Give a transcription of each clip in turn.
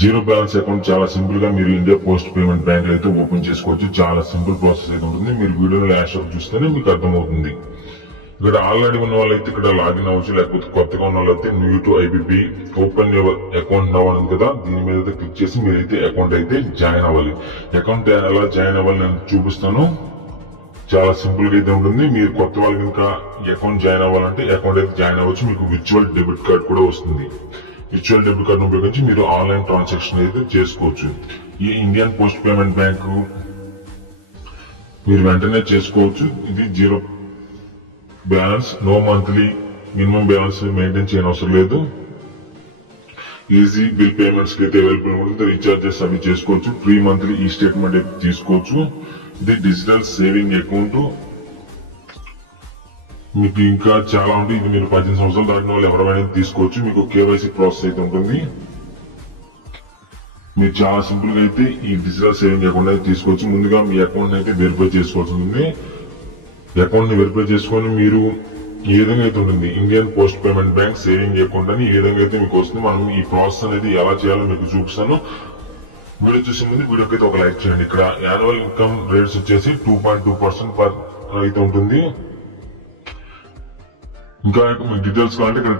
Zero balance account చాలా simple గా మీరు ఇండియా పోస్ట్ పేమెంట్ బ్యాంక్ అయితే ఓపెన్ చేసుకోవచ్చు. చాలా సింపుల్ ప్రాసెస్ అయితే ఉంటుంది. మీరు వీడియోలో లాస్ట్ వరకు చూస్తేనే మీకు అర్థమవుతుంది. ఇక్కడ ఆల్రెడీ ఉన్న వాళ్ళైతే ఇక్కడ లాగిన్ అవ్వచ్చు, లేకపోతే కొత్తగా ఉన్న వాళ్ళైతే new to IPP open your account now అని కదా, దీని మీద అయితే క్లిక్ చేసి మీరైతే అకౌంట్ అయితే జాయిన్ అవ్వాలి. అకౌంట్ ఎలా జాయిన్ అవ్వాలి నేను చూపిస్తాను. చాలా సింపుల్ గా అయితే ఉంటుంది. మీరు కొత్త వాళ్ళకి ఇంకా అకౌంట్ జాయిన్ అవ్వాలంటే అకౌంట్ అయితే జాయిన్ అవ్వచ్చు. మీకు విర్చువల్ డెబిట్ కార్డ్ కూడా వస్తుంది. విర్చువల్ డెబిట్ కార్డ్ ఉపయోగించి మీరు ఆన్లైన్ ట్రాన్సాక్షన్ అయితే చేసుకోవచ్చు. ఈ ఇండియన్ పోస్ట్ పేమెంట్ బ్యాంక్ మీరు వెంటనే చేసుకోవచ్చు. ఇది zero balance, no monthly minimum balance maintain చేయని అవసరం లేదు. ఈజీ బిల్ పేమెంట్స్ కి అయితే అవైలబుల్ ఉంటుంది. రీఛార్జెస్ అవి చేసుకోవచ్చు. ఫ్రీ మంత్లీ ఈ స్టేట్మెంట్ అయితే తీసుకోవచ్చు. ఇది డిజిటల్ సేవింగ్ అకౌంట్. మీకు ఇంకా చాలా ఉంటాయి. ఇది మీరు 18 సంవత్సరాలు దాటిన వాళ్ళు ఎవరైనా తీసుకోవచ్చు. మీకు కేవైసీ ప్రాసెస్ అయితే ఉంటుంది. మీరు చాలా సింపుల్ గా అయితే ఈ డిజిటల్ సేవింగ్ అకౌంట్ అయితే తీసుకోవచ్చు. ముందుగా మీ అకౌంట్ అయితే వెరిఫై చేసుకోవాల్సి ఉంటుంది. అకౌంట్ ని వెరిఫై చేసుకొని మీరు ఈ విధంగా అయితే ఉంటుంది. Indian post payment bank saving account అని ఈ విధంగా అయితే మీకు వస్తుంది. మనం ఈ ప్రాసెస్ అనేది ఎలా చేయాలో మీకు చూపిస్తాను. వీడియో చూసే ముందు వీడియోకి అయితే ఒక లైక్ చేయండి. ఇక్కడ యాన్యువల్ ఇన్కమ్ రేట్స్ వచ్చేసి 2.2% పర్ అయితే ఉంటుంది. ఇంకా మీకు డీటెయిల్స్ కావాలంటే ఇక్కడ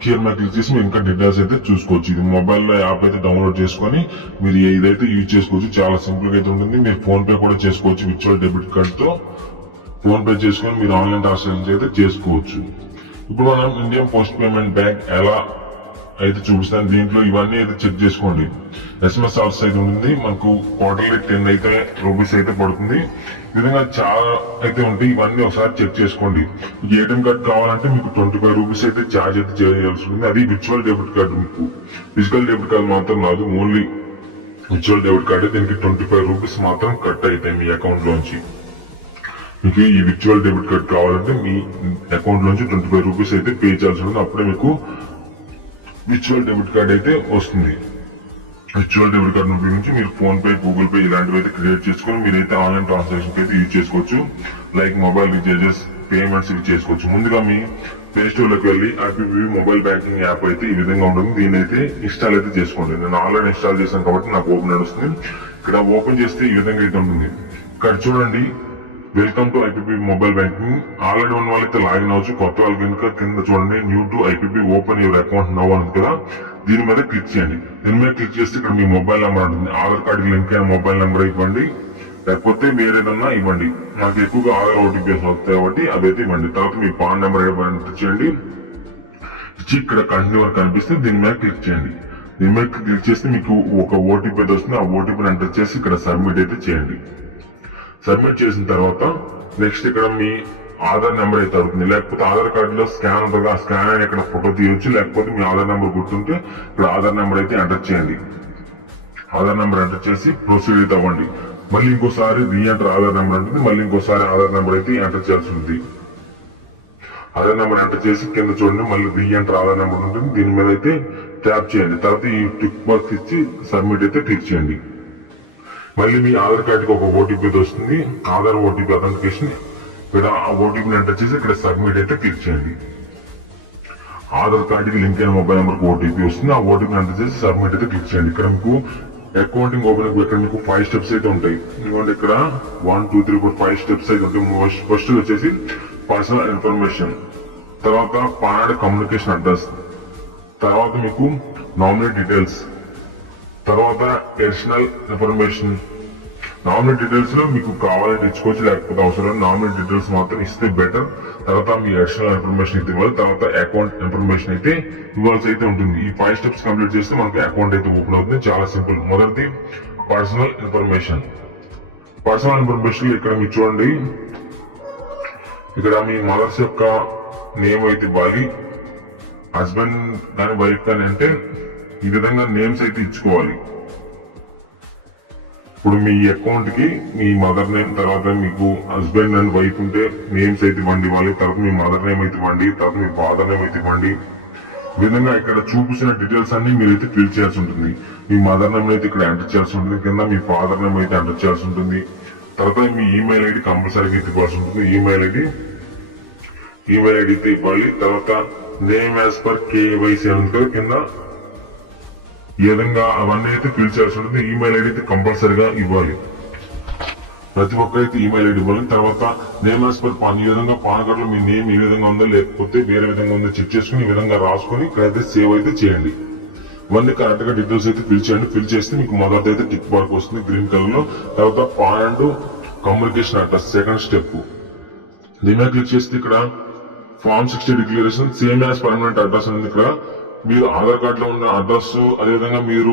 క్లియర్ మీద క్లిక్ చేసి మీరు ఇంకా డీటెయిల్స్ అయితే చూసుకోవచ్చు. ఇది మొబైల్ లో యాప్ అయితే డౌన్లోడ్ చేసుకొని మీరు ఏదైతే యూజ్ చేసుకోవచ్చు. చాలా సింపుల్ గా అయితే ఉంటుంది. మీరు ఫోన్ పే కూడా చేసుకోవచ్చు. విర్చువల్ డెబిట్ కార్డ్ తో ఫోన్ పే చేసుకొని మీరు ఆన్లైన్ ట్రాన్సాక్షన్ అయితే చేసుకోవచ్చు. ఇప్పుడు మనం ఇండియన్ పోస్ట్ పేమెంట్ బ్యాంక్ ఎలా అయితే చూపిస్తాను. దీంట్లో ఇవన్నీ అయితే చెక్ చేసుకోండి. ఎస్ఎంఎస్ ఆల్స్ అయితే ఉంటుంది. మనకు క్వార్టర్లీ 10 అయితే రూపీస్ అయితే పడుతుంది. ఈ విధంగా చాలా అయితే ఉంటాయి. ఇవన్నీ ఒకసారి చెక్ చేసుకోండి. మీకు ఏటీఎం కార్డ్ కావాలంటే మీకు 25 రూపీస్ అయితే ఛార్జ్ అయితే చేయాల్సి ఉంటుంది. అది విర్చువల్ డెబిట్ కార్డు. మీకు ఫిజికల్ డెబిట్ కార్డు మాత్రం రాదు. Only virtual debit card. దీనికి 25 రూపీస్ మాత్రం కట్ అవుతాయి మీ అకౌంట్ లోంచి. మీకు ఈ విర్చువల్ డెబిట్ కార్డ్ కావాలంటే మీ అకౌంట్ లోంచి 25 రూపీస్ అయితే పే చేయాల్సి ఉంటుంది. అప్పుడే మీకు విర్చువల్ డెబిట్ కార్డ్ అయితే వస్తుంది. విర్చువల్ డెబిట్ కార్డు ఉపయోగించి మీరు ఫోన్ పే, గూగుల్ పే ఇలాంటివి అయితే క్రియేట్ చేసుకుని మీరైతే ఆన్లైన్ ట్రాన్సాక్షన్ అయితే యూజ్ చేసుకోవచ్చు. లైక్ మొబైల్ రీఛార్జెస్, పేమెంట్స్ ఇవి చేసుకోవచ్చు. ముందుగా మీ ప్లే స్టోర్ లోకి వెళ్ళి ఐపీపీ మొబైల్ బ్యాంకింగ్ యాప్ అయితే ఈ విధంగా ఉంటుంది. దీని అయితే ఇన్స్టాల్ అయితే చేసుకోండి. నేను ఆల్రెడీ ఇన్స్టాల్ చేశాను కాబట్టి నాకు ఓపెన్ నడుస్తుంది. ఇక్కడ ఓపెన్ చేస్తే ఈ విధంగా అయితే ఉంటుంది. ఇక్కడ చూడండి, welcome to IPP mobile banking. Already ఉన్న వాళ్ళైతే లాగిన్ అవ్వచ్చు. కొత్త వాళ్ళకి ఇంకా కింద చూడండి new to IPP open your account now అని కదా, దీని మీద క్లిక్ చేయండి. దీని మీద క్లిక్ చేస్తే ఇక్కడ మీ మొబైల్ నెంబర్ ఉంటుంది. ఆధార్ కార్డు లింక్ అయిన మొబైల్ నెంబర్ ఇవ్వండి, లేకపోతే వేరేదన్నా ఇవ్వండి. నాకు ఎక్కువగా ఆధార్ ఓటీపీ వస్తాయి కాబట్టి అదైతే ఇవ్వండి. తర్వాత మీ పాన్ నెంబర్ ఎంటర్ చేయండి. ఇచ్చి ఇక్కడ కంటిన్యూ అని కనిపిస్తే దీని మీద క్లిక్ చేయండి. దీని మీద క్లిక్ చేస్తే మీకు ఒక ఓటీపీ అయితే వస్తుంది. ఆ ఓటీపీని ఎంటర్ చేసి ఇక్కడ సబ్మిట్ అయితే చేయండి. సబ్మిట్ చేసిన తర్వాత నెక్స్ట్ ఇక్కడ మీ ఆధార్ నెంబర్ అయితే అడుగుతుంది. లేకపోతే ఆధార్ కార్డులో స్కాన్ ఉంటుంది. ఆ స్కాన్ అయిన ఇక్కడ ఫోటో తీయొచ్చు. లేకపోతే మీ ఆధార్ నెంబర్ గుర్తుంటే ఇక్కడ ఆధార్ నెంబర్ అయితే ఎంటర్ చేయండి. ఆధార్ నెంబర్ ఎంటర్ చేసి ప్రొసీడ్ అయితే అవ్వండి. మళ్ళీ ఇంకోసారి రీఎంటర్ ఆధార్ నెంబర్ ఉంటుంది. మళ్ళీ ఇంకోసారి ఆధార్ నెంబర్ అయితే ఎంటర్ చేయాల్సి ఉంటుంది. ఆధార్ నెంబర్ ఎంటర్ చేసి కింద చూడండి మళ్ళీ రీఎంటర్ ఆధార్ నెంబర్ ఉంటుంది. దీని మీద అయితే ట్యాప్ చేయండి. తర్వాత ఈ టిక్ బాక్స్ ఇచ్చి సబ్మిట్ అయితే క్లిక్ చేయండి. మళ్ళీ మీ ఆధార్ కార్డుకి ఒక ఓటీపీ వస్తుంది. Aadhaar OTP authentication. ఇక్కడ ఆ ఓటీపీని ఎంటర్ చేసి ఇక్కడ సబ్మిట్ అయితే క్లిక్ చేయండి. ఆధార్ కార్డుకి లింక్ అయిన మొబైల్ నెంబర్కి ఓటీపీ వస్తుంది. ఆ ఓటీపీని ఎంటర్ చేసి సబ్మిట్ అయితే క్లిక్ చేయండి. ఇక్కడ మీకు అకౌంటింగ్ ఓపెన్ ఇక్కడ మీకు 5 స్టెప్స్ అయితే ఉంటాయి. ఎందుకంటే ఇక్కడ 1 2 3 4 5 స్టెప్స్ అయితే ఉంటాయి. ఫస్ట్ వచ్చేసి పర్సనల్ ఇన్ఫర్మేషన్, తర్వాత పాన్ కమ్యూనికేషన్ అడ్రస్, తర్వాత మీకు నామినీ డీటెయిల్స్, తర్వాత అడిషనల్ ఇన్ఫర్మేషన్. నామినీ డీటెయిల్స్ లో మీకు కావాలంటే ఇచ్చుకోవచ్చు, లేకపోతే అవసరం నామినీ డీటెయిల్స్ మాత్రం ఇస్తే బెటర్. తర్వాత మీ అడిషనల్ ఇన్ఫర్మేషన్ అయితే ఇవ్వాలి. తర్వాత అకౌంట్ ఇన్ఫర్మేషన్ అయితే ఇవ్వాల్సి అయితే ఉంటుంది. ఈ 5 స్టెప్స్ కంప్లీట్ చేస్తే మనకి అకౌంట్ అయితే ఓపెన్ అవుతుంది. చాలా సింపుల్. మొదటిది పర్సనల్ ఇన్ఫర్మేషన్. పర్సనల్ ఇన్ఫర్మేషన్ ఇక్కడ మీరు చూడండి, ఇక్కడ మీ మదర్స్ యొక్క నేమ్ అయితే ఇవ్వాలి. హస్బెండ్ కానీ వైఫ్ కానీ అంటే ఈ విధంగా నేమ్స్ అయితే ఇచ్చుకోవాలి. ఇప్పుడు మీ అకౌంట్ కి మీ మదర్ నేమ్, తర్వాత మీకు హస్బెండ్ అండ్ వైఫ్ ఉంటే నేమ్స్ అయితే ఇవ్వండి ఇవ్వాలి. తర్వాత మీ మదర్ నేమ్ అయితే ఇవ్వండి. తర్వాత మీ ఫాదర్ నేమ్ అయితే ఇవ్వండి. ఈ విధంగా ఇక్కడ చూపించిన డీటెయిల్స్ అన్ని మీరైతే ఫిల్ చేయాల్సి ఉంటుంది. మీ మదర్ నేమ్ అయితే ఇక్కడ ఎంటర్ చేయాల్సి ఉంటుంది. కింద మీ ఫాదర్ నేమ్ అయితే ఎంటర్ చేయాల్సి ఉంటుంది. తర్వాత మీ ఈమెయిల్ ఐడి కంపల్సరీగా అయితే ఇవ్వాల్సి ఉంటుంది. ఈమెయిల్ ఐడి అయితే ఇవ్వాలి. తర్వాత నేమ్ యాజ్ పర్ కేవైసీ ఉంటుంది కింద. ఈ విధంగా అవన్నీ అయితే ఫిల్ చేయాల్సి ఉంటుంది. ఈమెయిల్ ఐడి అయితే కంపల్సరీగా ఇవ్వాలి. ప్రతి ఒక్కరైతే ఈమెయిల్ ఐడి ఇవ్వాలి. తర్వాత నేమ్ యాజ్ పర్ పాన్, ఈ విధంగా పాన్ కార్డ్ లో మీ నేమ్ ఈ విధంగా ఉందో లేకపోతే వేరే విధంగా ఉందో చెక్ చేసుకుని ఈ విధంగా రాసుకొని ఇక్కడైతే సేవ్ అయితే చేయండి. ఇవన్నీ కరెక్ట్ గా డీటెయిల్స్ అయితే ఫిల్ చేయండి. ఫిల్ చేస్తే మీకు మొదట అయితే టిక్ మార్క్ వస్తుంది గ్రీన్ కలర్ లో. తర్వాత PAN and communication address second step దీని మీద క్లిక్ చేస్తే ఇక్కడ form 60 declaration same as permanent address అనేది ఇక్కడ మీరు ఆధార్ కార్డ్ లో ఉన్న అడ్రస్ అదేవిధంగా మీరు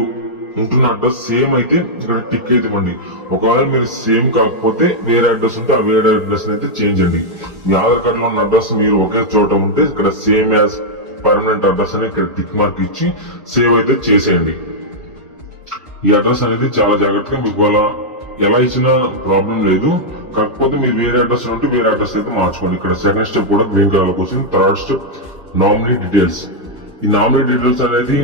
ఉంటున్న అడ్రస్ సేమ్ అయితే ఇక్కడ టిక్ అయితే ఇవ్వండి. ఒకవేళ మీరు సేమ్ కాకపోతే వేరే అడ్రస్ ఉంటే ఆ వేరే అడ్రస్ అయితే చేంజ్ అండి. మీ ఆధార్ కార్డ్ లో ఉన్న అడ్రస్ మీరు ఒకే చోట ఉంటే ఇక్కడ సేమ్ యాజ్ పర్మనెంట్ అడ్రస్ అని ఇక్కడ టిక్ మార్క్ ఇచ్చి సేవ్ అయితే చేసేయండి. ఈ అడ్రస్ అనేది చాలా జాగ్రత్తగా మీకు అలా ఎలా ఇచ్చినా ప్రాబ్లం లేదు. కాకపోతే మీరు వేరే అడ్రస్ ఉంటే వేరే అడ్రస్ అయితే మార్చుకోండి. ఇక్కడ సెకండ్ స్టెప్ కూడా గ్రీన్ కలర్ వచ్చింది. Third step nominee details. ఈ నామినీ డీటెయిల్స్ అనేది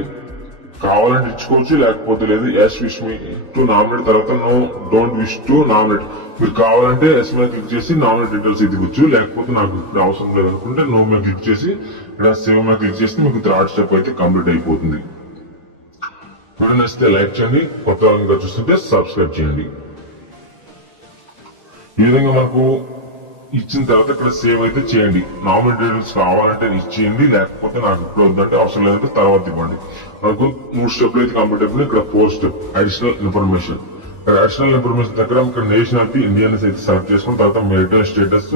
కావాలంటే ఇచ్చుకోవచ్చు లేకపోతే లేదు. Yes wish me to nominate తర్వాత no don't wish to nominate. మీరు కావాలంటే ఎస్ మీద క్లిక్ చేసి నామినేట్ డీటెయిల్స్ ఇవ్వచ్చు, లేకపోతే నాకు ఇప్పుడు అవసరం లేదనుకుంటే నో మీద క్లిక్ చేసి ఇక్కడ సేవ్ మీద క్లిక్ చేస్తే మీకు థర్డ్ స్టెప్ అయితే కంప్లీట్ అయిపోతుంది. వీడియో నచ్చితే లైక్ చేయండి, కొత్త వాళ్ళగా చూస్తుంటే సబ్స్క్రైబ్ చేయండి. ఈ విధంగా మనకు ఇచ్చిన తర్వాత ఇక్కడ సేవ్ అయితే చేయండి. నామినీ డీటెయిల్స్ కావాలంటే ఇచ్చేయండి, లేకపోతే నాకు ఇప్పుడు వద్దంటే అవసరం లేదంటే తర్వాత ఇవ్వండి. మనకు 3 స్టెప్లు అయితే కంప్లీట్ అయిపోయింది. ఇక్కడ 4th స్టెప్ అడిషనల్ ఇన్ఫర్మేషన్. ఇక్కడ అడిషనల్ ఇన్ఫర్మేషన్ దగ్గర ఇక్కడ నేషనాలిటీ ఇండియన్స్ అయితే సెలెక్ట్ చేసుకుని తర్వాత మెరిటల్ స్టేటస్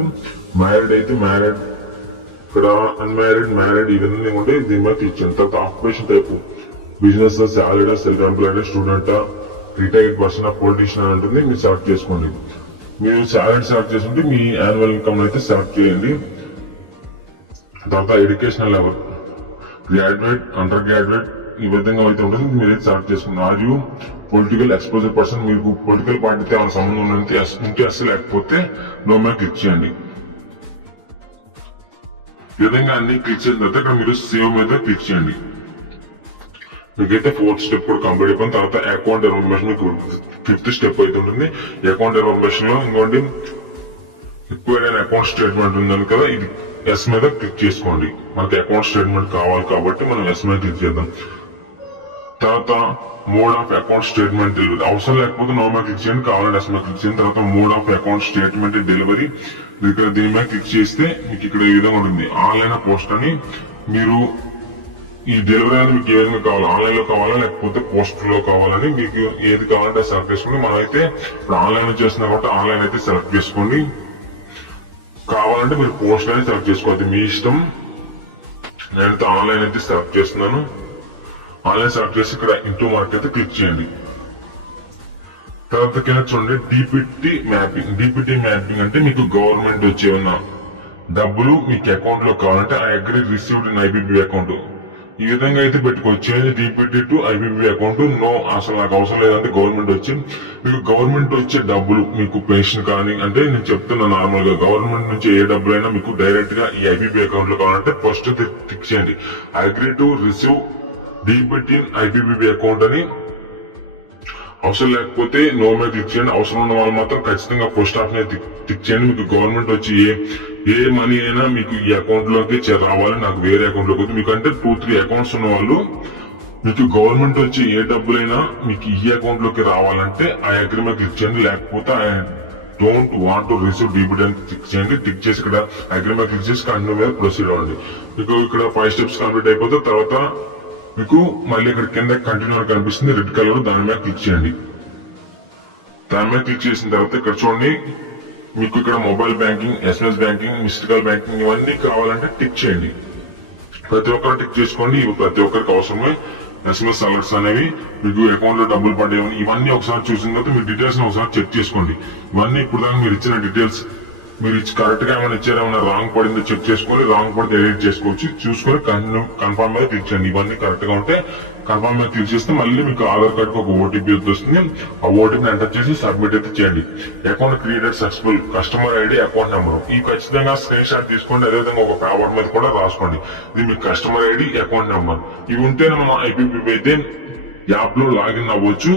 మ్యారీడ్ అయితే మ్యారీడ్, ఇక్కడ అన్మ్యారీడ్ మ్యారీడ్ ఇవన్నీ ఉంటే దీని మీద క్లిక్ చేయండి. తర్వాత occupation type business, salary, self employed, student, retired person, politician ఉంటుంది. మీరు సెలెక్ట్ చేసుకోండి. మీరు సాలరీ సెలెక్ట్ చేసుకుంటే మీ యాన్యువల్ ఇన్కమ్ అయితే సెలెక్ట్ చేయండి. తర్వాత educational level graduate, under graduate ఈ విధంగా అయితే ఉంటుంది. మీరైతే సెలెక్ట్ చేసుకున్నారు. Are you political exposure person, మీకు పొలిటికల్ పార్టీతో ఏమైనా సంబంధం ఉంటే అసలు లేకపోతే నో మీద క్లిక్ చేయండి. ఈ విధంగా అన్ని క్లిక్ చేసిన తర్వాత ఇక్కడ మీరు సేవ్ మీద క్లిక్ చేయండి. మీకైతే 4th స్టెప్ కూడా కంప్లీట్ అయిపోయిన తర్వాత అకౌంట్ ఇన్ఫర్మేషన్ మీకు 5th స్టెప్ అయితే ఉంటుంది. అకౌంట్ ఇన్ఫర్మేషన్ లో ఇంకోటి ఎక్వైర్డ్ అకౌంట్ స్టేట్మెంట్ ఉందని కదా, ఇది ఎస్ మీద క్లిక్ చేసుకోండి. మనకి అకౌంట్ స్టేట్మెంట్ కావాలి కాబట్టి మనం ఎస్ మీద క్లిక్ చేద్దాం. తర్వాత mode of account statement delivery అవసరం లేకపోతే నో మీద క్లిక్ చేయండి, కావాలంటే ఎస్ మీద క్లిక్ చేయండి. తర్వాత mode of account statement delivery ఇక్కడ దీని మీద క్లిక్ చేస్తే మీకు ఇక్కడ ఈ విధంగా ఉంటుంది. ఆన్లైన్ పోస్ట్ అని మీరు ఈ డెలివరీ అనేది మీకు ఏ విధంగా కావాలి, ఆన్లైన్ లో కావాలా లేకపోతే పోస్ట్ లో కావాలని మీకు ఏది కావాలంటే సెలెక్ట్ చేసుకోండి. మనం అయితే ఇప్పుడు ఆన్లైన్ లో చేస్తున్నాం కాబట్టి ఆన్లైన్ అయితే సెలెక్ట్ చేసుకోండి. కావాలంటే మీరు పోస్ట్ అనేది సెలెక్ట్ చేసుకోవాలి, మీ ఇష్టం. నేనైతే ఆన్లైన్ అయితే సెలెక్ట్ చేస్తున్నాను. ఆన్లైన్ సెలెక్ట్ చేసి ఇక్కడ ఇంటూ మార్క్ అయితే క్లిక్ చేయండి. తర్వాత కింద చూడండి డిపిటి మ్యాపింగ్. డిపిటి మ్యాపింగ్ అంటే మీకు గవర్నమెంట్ వచ్చే ఉన్న డబ్బులు మీకు అకౌంట్ లో కావాలంటే I agree received in IBB account ఈ విధంగా అయితే పెట్టుకోవచ్చు. Change DPT to IBB account no అసలు నాకు అవసరం లేదంటే గవర్నమెంట్ వచ్చి మీకు గవర్నమెంట్ వచ్చే డబ్బులు మీకు పెన్షన్ కానీ అంటే నేను చెప్తున్నా నార్మల్ గా గవర్నమెంట్ నుంచి ఏ డబ్బులైనా మీకు డైరెక్ట్ గా ఈ ఐబీబీ అకౌంట్ లో కావాలంటే ఫస్ట్ క్లిక్ చేయండి. I agree to receive DPT IBB account అని. అవసరం లేకపోతే నో మీద క్లిక్ చేయండి. అవసరం ఉన్న వాళ్ళు మాత్రం ఖచ్చితంగా పోస్ట్ ఆఫీస్ క్లిక్ చేయండి. మీకు గవర్నమెంట్ వచ్చి ఏ మనీ అయినా మీకు ఈ అకౌంట్ లోకి రావాలి, నాకు వేరే అకౌంట్ లోకి మీకు అంటే 2-3 అకౌంట్స్ ఉన్న వాళ్ళు మీకు గవర్నమెంట్ వచ్చి ఏ డబ్బులైనా మీకు ఈ అకౌంట్ లోకి రావాలంటే ఆ అగ్రీ మీద క్లిక్ చేయండి, లేకపోతే I don't want to receive debit అని క్లిక్ చేయండి. క్లిక్ చేసి ఇక్కడ అగ్రీ మీద క్లిక్ చేసి కంటిన్యూ మీద ప్రొసీడ్ అవ్వండి. మీకు ఇక్కడ 5 స్టెప్స్ కంప్లీట్ అయిపోతే తర్వాత మీకు మళ్ళీ ఇక్కడ కింద కంటిన్యూ కనిపిస్తుంది రెడ్ కలర్, దాని మీద క్లిక్ చేయండి. దాని మీద క్లిక్ చేసిన తర్వాత ఇక్కడ చూడండి మీకు ఇక్కడ mobile banking, SMS banking, missed call banking ఇవన్నీ కావాలంటే టిక్ చేయండి. ప్రతి ఒక్కరు టిక్ చేసుకోండి. ఇవి ప్రతి ఒక్కరికి అవసరమే. ఎస్ఎంఎస్ అలర్ట్స్ అనేవి మీకు అకౌంట్ లో డబ్బులు పడేవి ఇవన్నీ ఒకసారి చూసిన తర్వాత మీ డీటెయిల్స్ ఒకసారి చెక్ చేసుకోండి. ఇవన్నీ ఇప్పుడు దాకా మీరు ఇచ్చిన డీటెయిల్స్ మీరు కరెక్ట్ గా ఏమైనా ఇచ్చారు, ఏమైనా రాంగ్ పడిందో చెక్ చేసుకొని రాంగ్ పడితే ఎడిట్ చేసుకోవచ్చు. చూసుకొని కన్ఫర్మ్ మీద క్లిక్ చేయండి. ఇవన్నీ కరెక్ట్ గా ఉంటే కన్ఫర్మ్ మీద క్లిక్ చేస్తే మళ్ళీ మీకు ఆధార్ కార్డ్ కి ఒక ఓటీపీ వస్తుంది. ఆ ఓటీపీని ఎంటర్ చేసి సబ్మిట్ అయితే చేయండి. Account created successful, customer ID, account number ఈ ఖచ్చితంగా స్క్రీన్ షాట్ తీసుకోండి. అదేవిధంగా ఒక పేపర్ మీద కూడా రాసుకోండి. ఇది మీ కస్టమర్ ఐడి, అకౌంట్ నెంబర్ ఇవి ఉంటేనే మనం ఐపీపీ అయితే యాప్ లో లాగిన్ అవ్వచ్చు.